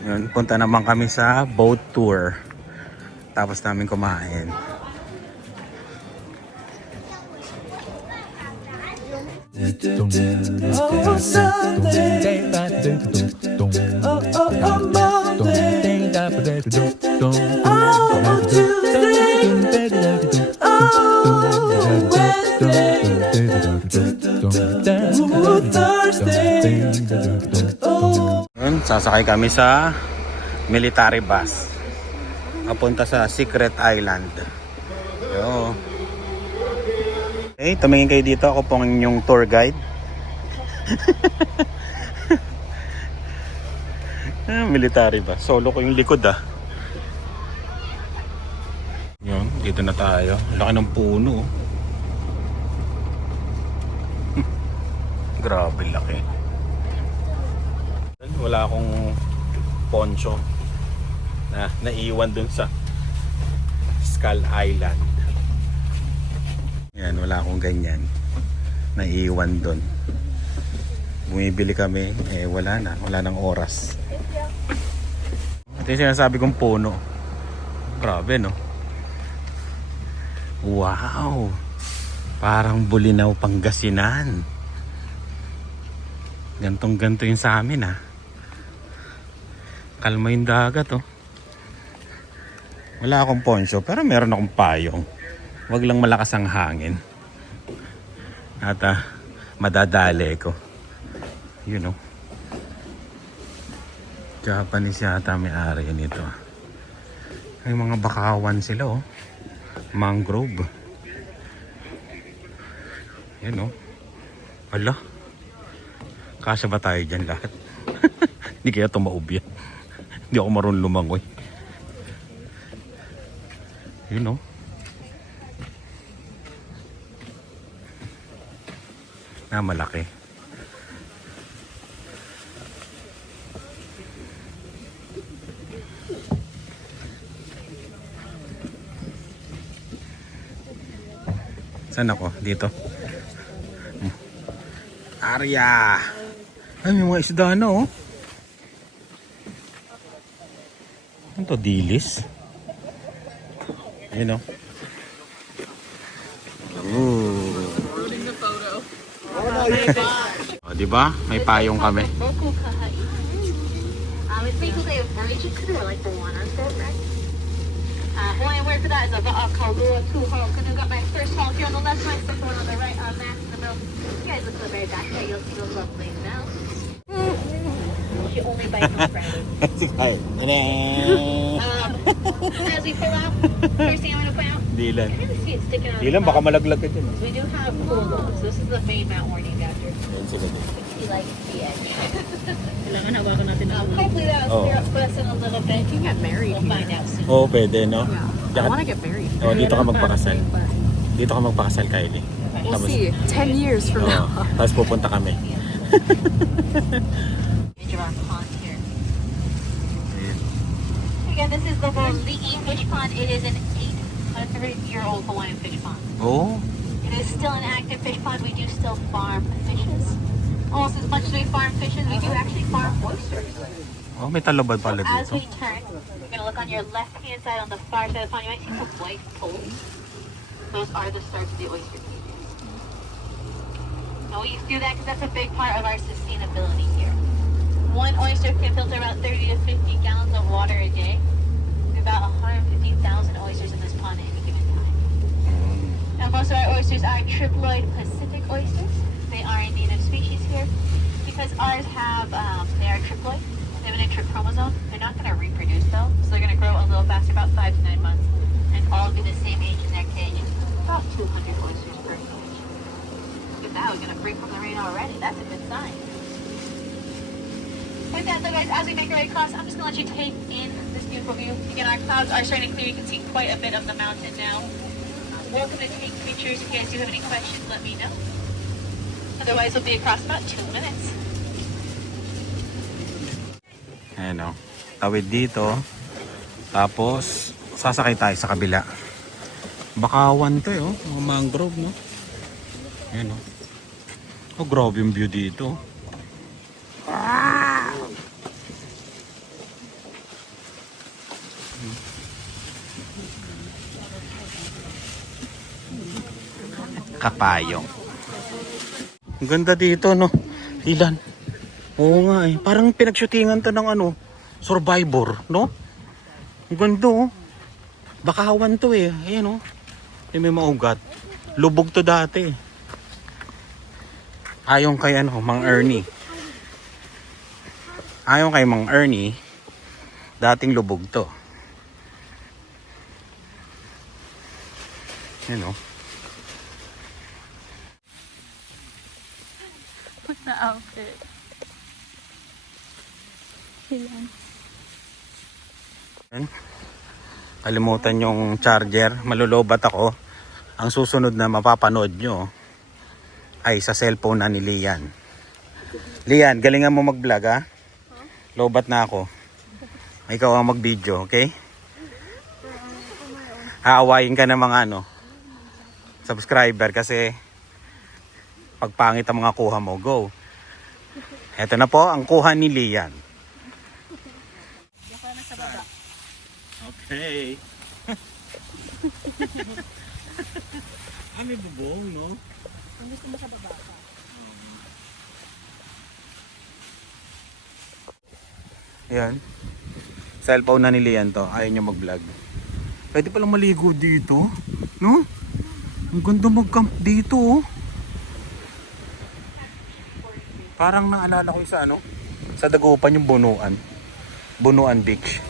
Yun, punta naman kami sa boat tour. Tapos namin kumain. Yun, sasakay kami sa military bus papunta sa Secret Island. Yo. Okay, tumingin kayo dito. Ako pong inyong tour guide. Military bus. Solo ko yung likod ah. Yun, dito na tayo. Laki ng puno. Grabe laki. Wala akong poncho na naiwan dun sa Skull Island. Yan, wala akong ganyan naiwan dun. Bumibili kami, eh wala nang oras. Ito yung sinasabi kong puno. Grabe no. Wow, parang Bulinaw, Pangasinan. Gantong ganto yung sa amin ah. Kalma yung dagat oh. Wala akong poncho pero meron akong payong. Wag lang malakas ang hangin. At madadali ko. You know. Japanese yata may-ari nito. May mga bakawan sila oh. Mangrove. Yan oh. Hala. Kasya ba tayo dyan lahat? Hindi kaya tumaob yan. Hindi ako marunong lumangoy. You know. Malaki. Saan ako? Dito. Arya. Ay, may mga isda na oh. Ano to? Dilis? Ayun oh. Oh, diba? May payong kami. Hawaiian word for that is a va'a called Lua Kuho. Canoe got my first haul here on the left, my second one on the right, mass in the middle. You guys look to the very back there, you'll see those lovely smells. She only bites on Friday. Hi. As we pull out, first thing I'm going to point out, Dilan. I really see it sticking out. Dilan, baka malaglag ka dyan. We do have cool logs. This is the main mount warning after. Yan sila dyan. He likes the edge. Kailangan hawakan natin ang Hopefully that will clear up for us in a little bit. You can get married We'll find here. out soon. Oo, pwede no? I want to get married. Oh, dito ka magpakasal. Dito ka magpakasal, Kylie. We'll see. 10 years from now. Tapos pupunta kami. Giraffe pond here. Again, this is the Li'i fish pond. It is an 800-year-old Hawaiian fish pond. Oh, It is still an active fish pond. We do still farm fishes. Almost as much as we farm fishes, we do actually farm oysters. oh, may talabad pala As dito. we turn, you're going to look on your left-hand side on the far side of the pond. You might see some white poles. Those are the starts of the oyster feed. Now we do that because that's a big part of our sustainability here. One oyster can filter about 30 to 50 gallons of water a day. There's about 115,000 oysters in this pond at any given time. Now most of our oysters are triploid Pacific oysters. They are a native species here. Because ours have, they are triploid. They have an extra chromosome. They're not going to reproduce though, so they're going to grow a little faster, about 5 to 9 months, and all be the same age in their cage. About 200 oysters per cage. Look at that, we're going to break from the rain already. That's a good sign. With that though guys, as we make our way across, I'm just going to let you take in this beautiful view. Again, our clouds are starting to clear. You can see quite a bit of the mountain now. Welcome to take pictures. If you guys do have any questions, let me know. Otherwise, we'll be across about 2 minutes. Ayan o. Tawid dito. Tapos, sasakay tayo sa kabila. Bakawan to eh oh. Mga mangrove no. Ayan o. Oh, grabe yung view dito. Ah! Kapayong. Ang ganda dito, no? Ilan? Oo nga eh. Parang pinagshootingan to ng ano, Survivor, no? Ang ganda, oh. Bakawan to eh. Ayan, oh. May maugat. Lubog to dati. Ayon kay ano, Mang Ernie. Ayon kay Mang Ernie, dating lubog to. Ayan, oh. What's the outfit? Kalimutan yung charger. Malulobat ako. Ang susunod na mapapanood nyo ay sa cellphone na ni Lian. Lian, galingan mo mag-vlog, ha? Lobat na ako. Ikaw ang mag-video, okay? Aawayin ka ng mga ano, subscriber kasi pag pangit ang mga kuha mo, go. Ito na po ang kuha ni Lian. Okay. May bubong, no? Kung gusto mo sa baba ka. Yan. Cellphone na ni Lian to. Ayaw niya mag-vlog. Pwede palang maligo dito. No? Ang ganda mag-camp dito, oh. Parang naalala ko sa ano? Sa Dagupan yung Bunuan. Bunuan Beach.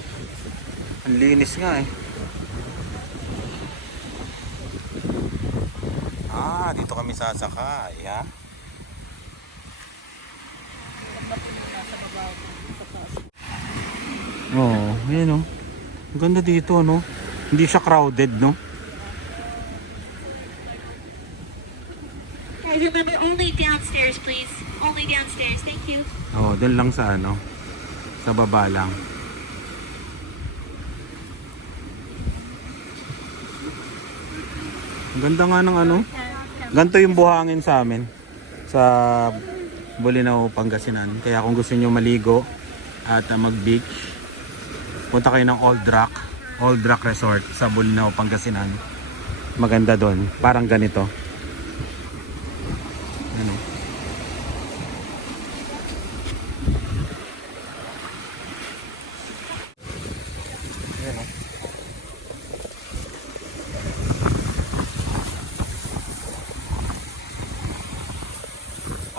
Ang linis nga eh. Dito kami sasakay, ha? Oo, ayan, oh. Ang ganda dito, no? Hindi siya crowded, no? Guys, remember, only downstairs, please. Only downstairs. Thank you. Oo, dun lang sa ano, sa baba lang. Ang ganda nga ng ano. Ganito yung buhangin sa amin sa Bolinao, Pangasinan. Kaya kung gusto niyo maligo at mag-beach, punta kayo ng Old Rock Resort sa Bolinao, Pangasinan. Maganda doon. Parang ganito. Ano? Ayan, oh.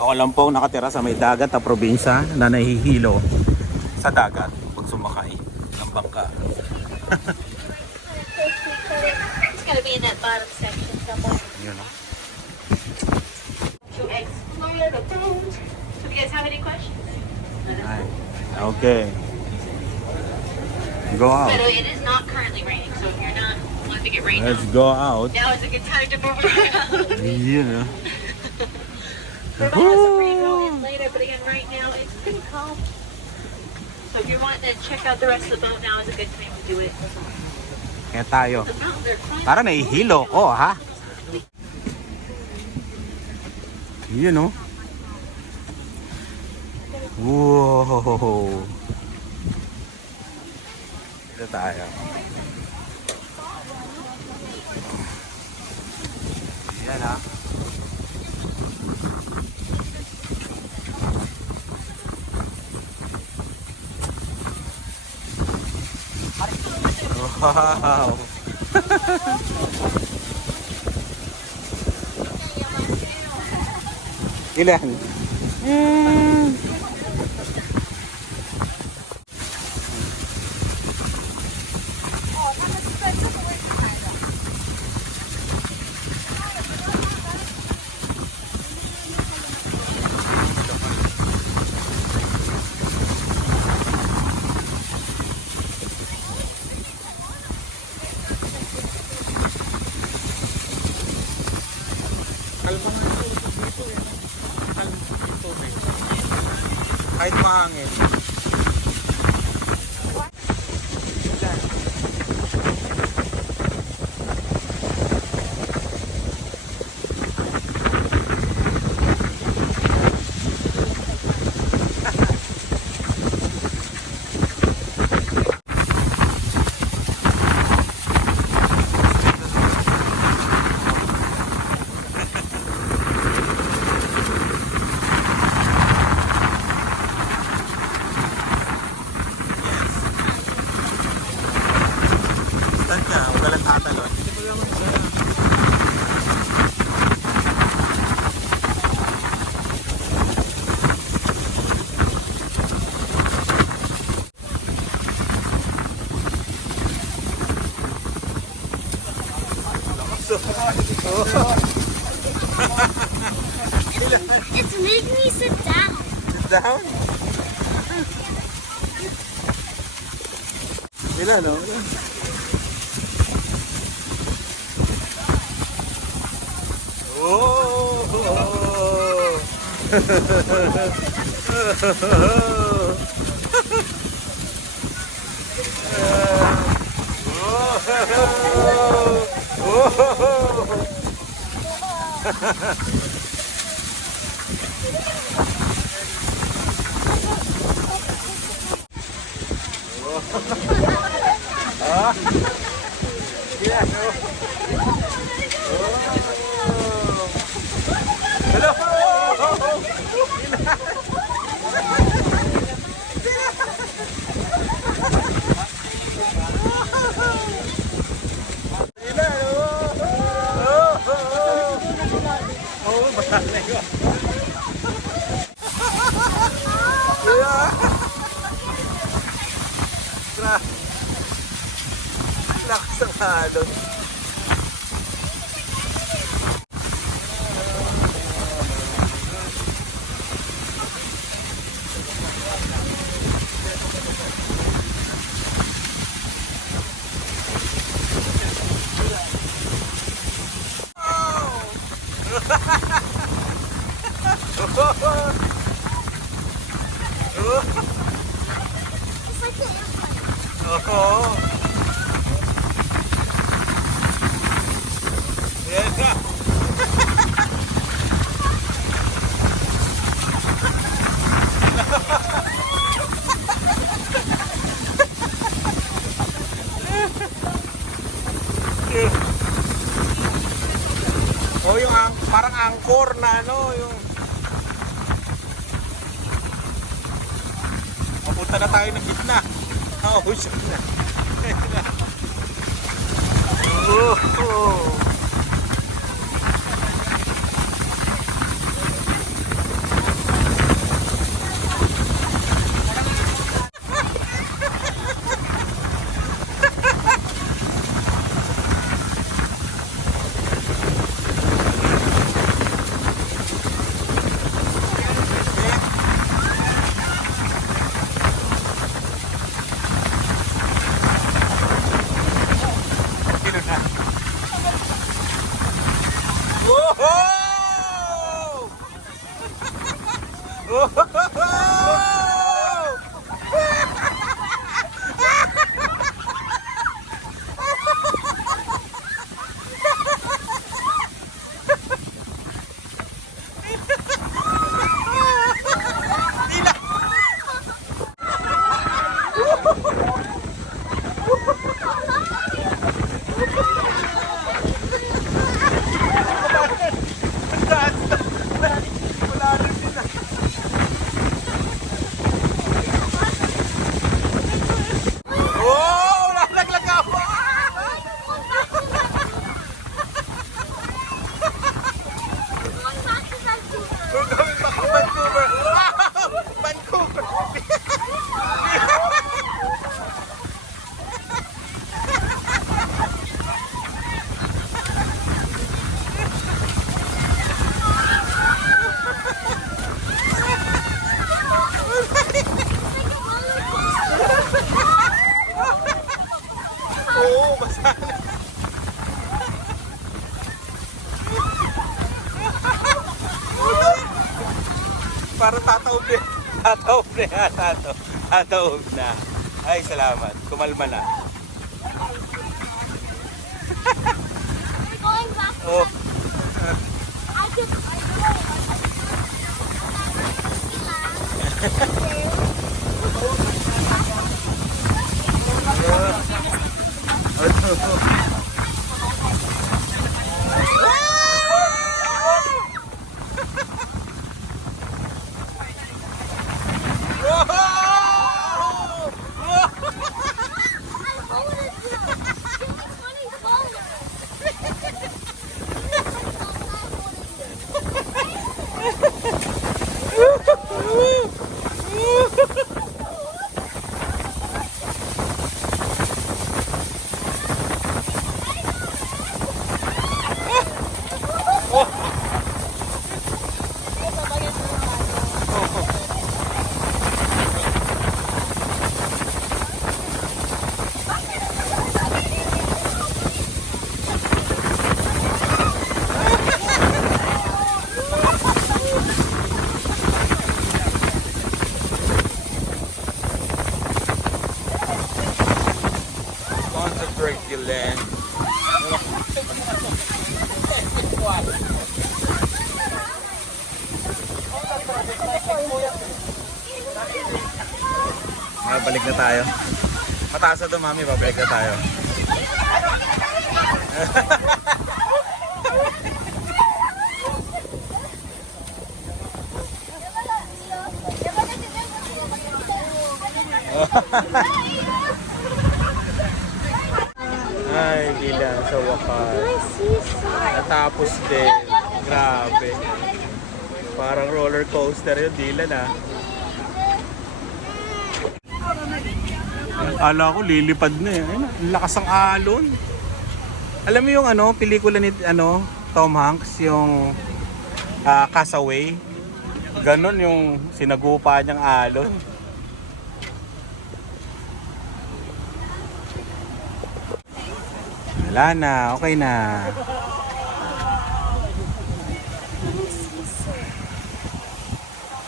Ako lang po nakatira sa may dagat na probinsya na nahihilo sa dagat pag sumakay ng bangka. It's gonna be in that bottom section somewhere. Yun, no? To explore the boat. So, if you guys have any questions? Ay, okay. Go By out. the way, it is not currently raining, so if you're not wanting to get rained Let's on, go out. now is a good time to move around. You know. There might have some rain roll in later, but again, right now it's pretty calm. So if you're wanting to check out the rest of the boat, now is a good time to do it. Kaya tayo. The mountains are quite Para nahihilo ko, ha? Yun, no? Wow! Ito tayo. Yan, ha? Wow! Ilan? Kahit mahangin. It's making me sit down. Sit down. Ilan, no? Lakas ang halon. It's like the airplane. Oo. Yan na. Oh, yung parang angkor na ano, yung papunta na tayo ng gitna. Oh, shit na. Oh. Para tataob na. Tataob na. Ay, salamat. Kumalma na. We're going back. Oh. I Turkey-land. Balik na tayo. Mataas na to, mami. Babalik na tayo. Ay, bilang sa wakas. Natapos din. Grabe. Parang roller coaster yun, Dylan ah. Akala ko lilipad na eh. Ayun, ang lakas ng alon. Alam mo yung ano, pelikula ni Tom Hanks, yung Castaway. Ganon yung sinagupa niyang alon. Wala na, okay na.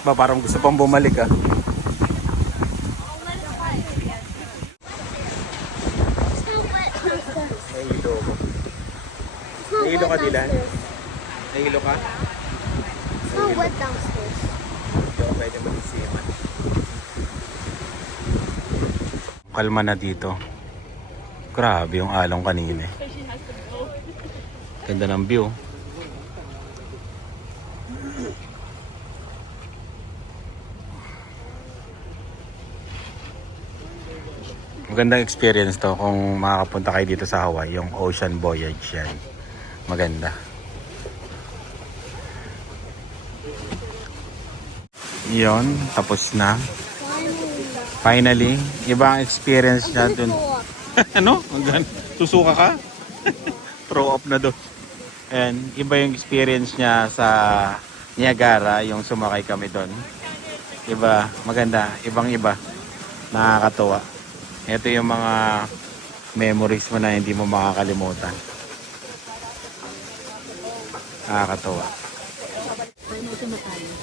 Ba, parang gusto pang bumalik ah. Nahilo ko. Nahilo ka, Dylan? Nahilo ka? It's not wet downstairs. Hindi ako pwede mag-isiman. Kalma na dito. Grabe yung along kanina. Ganda ng view. Magandang experience to kung makakapunta kayo dito sa Hawaii, yung ocean voyage yan. Maganda. Yon, tapos na. Finally, iba ang experience niya dun. Ano? Susuka ka? Throw up na doon. And iba yung experience niya sa Niagara, yung sumakay kami doon. Iba, maganda, ibang iba. Nakakatuwa. Ito yung mga memories mo na hindi mo makakalimutan. Nakakatuwa.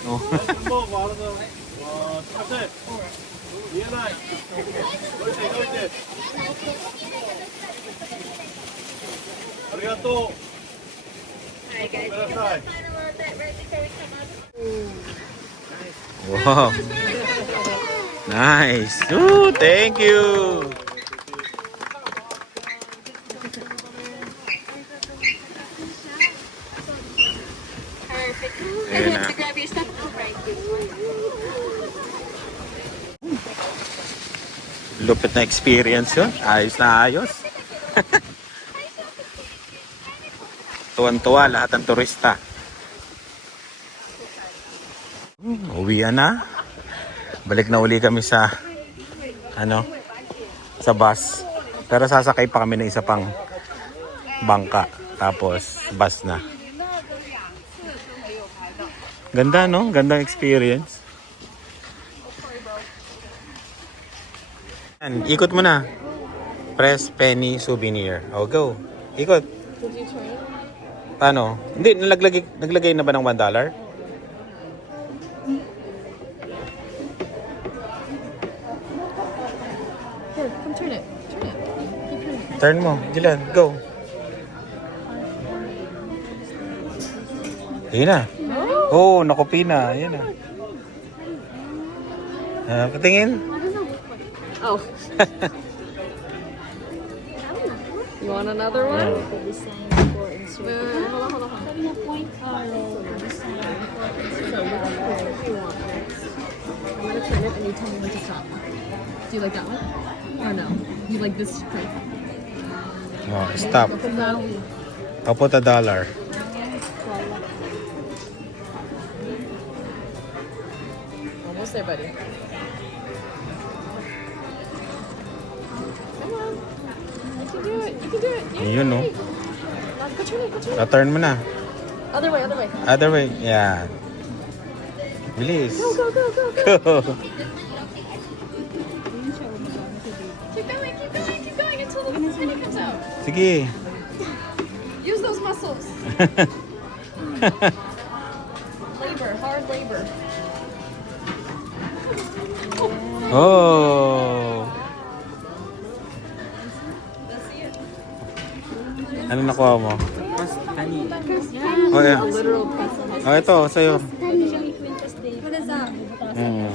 Oh. Wow. Nice. Ooh, thank you. Perfect. Ayan na. To grab your stuff. Lupit na experience yun. Ayos na ayos. Tuwan-tuwa lahat ng turista. Uwian na. Balik na uli kami sa sa bus. Pero sasakay pa kami ng isa pang bangka. Tapos bus na. Ganda no? Gandang experience. Ikot mo na. Press penny souvenir. O, go. Ikot. Paano? Hindi, naglagay na ba ng $1? Here, come turn it. Turn it. Keep turning it. Turn mo. Dylan, go. Ayun na. Oh, nakupi na. Ayun na. Patingin. Oh. You want another one? Oh. Hold on. I'm gonna turn it and you tell me when to stop. Do you like that one? Or no? You like this print? Oh, stop. No. I'll put $1. Almost there, buddy. Come on. You can do it. You can do it. Yun, no? Go turn it. Go turn it. Turn mo na. Other way. Other way. Other way. Yeah. Bilis. Go. Go. Keep going until the penny comes out. Sige. Use those muscles. Hard labor. Oh. Let's see it. Ano nakuha mo? Penny. Oh, yeah. Literal pretzel. Oh, ito, sa'yo. Penny. What is that? Mm.